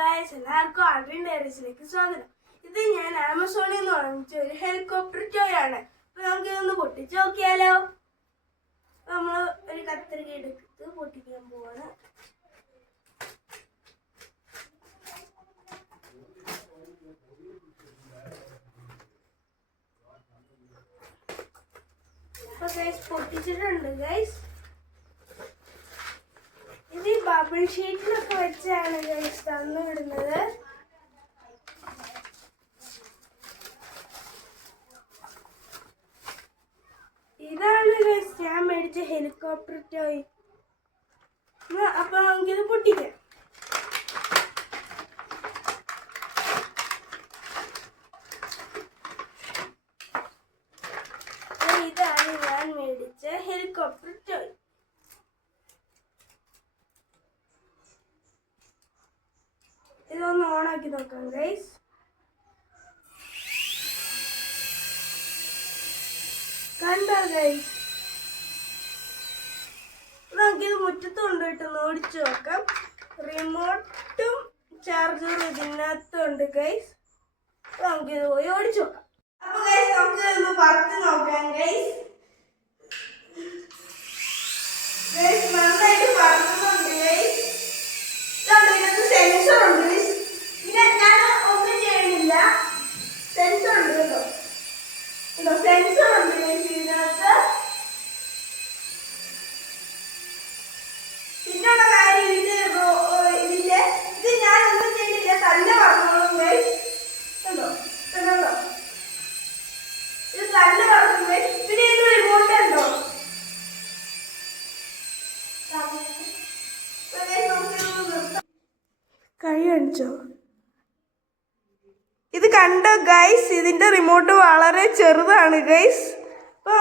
Guys, എല്ലാവർക്കും Alvin ഡയറീസിലേക്ക് സ്വാഗതം. ഇത് ഞാൻ ആമസോണിൽ നിന്ന് വാങ്ങിച്ച ഒരു ഹെലികോപ്റ്റർ ടോയ് ആണ്. അപ്പൊ നമുക്ക് ഇതൊന്ന് പൊട്ടിച്ച് നോക്കിയാലോ. നമ്മൾ ഒരു കത്രിക എടുത്ത് പൊട്ടിക്കാൻ പോവാണ്. അപ്പൊ ഗൈസ് പൊട്ടിച്ചിട്ടുണ്ട് ഗൈസ്. ഇത് ഈ ബബിൾ ഷീറ്റിലൊക്കെ വെച്ചാണ് ഗൈസ് തന്നു വിടുന്നത്. ഇതാണ് ഗൈസ് ഞാൻ മേടിച്ച ഹെലികോപ്റ്റർ ടോയ്. അപ്പൊ നമുക്കിത് പൊട്ടിക്കാം. ഇതാണ് ഞാൻ മേടിച്ച ഹെലികോപ്റ്റർ ടോയ്. ഇതൊന്ന് ഓണാക്കി നോക്കാം ഗൈസ്. കണ്ടോ ഗൈസ്? നമുക്കിത് മുറ്റത്ത് കൊണ്ടുപോയിട്ടൊന്ന് ഓടിച്ചു നോക്കാം. റിമോട്ടും ചാർജറും ഇതിനകത്തുണ്ട് ഗൈസ്. നമുക്കിത് പോയി ഓടിച്ചു നോക്കാം. അപ്പൊ ഗൈസ് നമുക്ക് ഒന്ന് പറത്തി നോക്കാം ഗൈസ്. ഗൈസ് നന്നായിട്ട് പറത്തുന്നുണ്ട് ഗൈസ്. ഇതിനകത്ത് സെൻസർ ഉണ്ട് ഗൈസ്. പിന്നെ ഞാൻ ഒന്നും ചെയ്യണില്ല. സെൻസർ ഉണ്ട് കേട്ടോ. സെൻസർ ഉണ്ട് ഗൈസ് ഇതിനകത്ത്. പിന്നെയുള്ള കാര്യം ഇതിന്റെ ഇത് ഞാൻ ഒന്നും ചെയ്യണില്ല, തന്നെ പറഞ്ഞോളും ഗൈസ്. കണ്ടോ കണ്ടോ, ഇത് തന്നെ പറഞ്ഞു ഗൈസ്. പിന്നെ ഇത് റിമോട്ട് ഉണ്ടോ? കഴി കാണിച്ചോ? ഇത് കണ്ടോ ഗൈസ്? ഇതിന്റെ റിമോട്ട് വളരെ ചെറുതാണ് ഗൈസ്. അപ്പൊ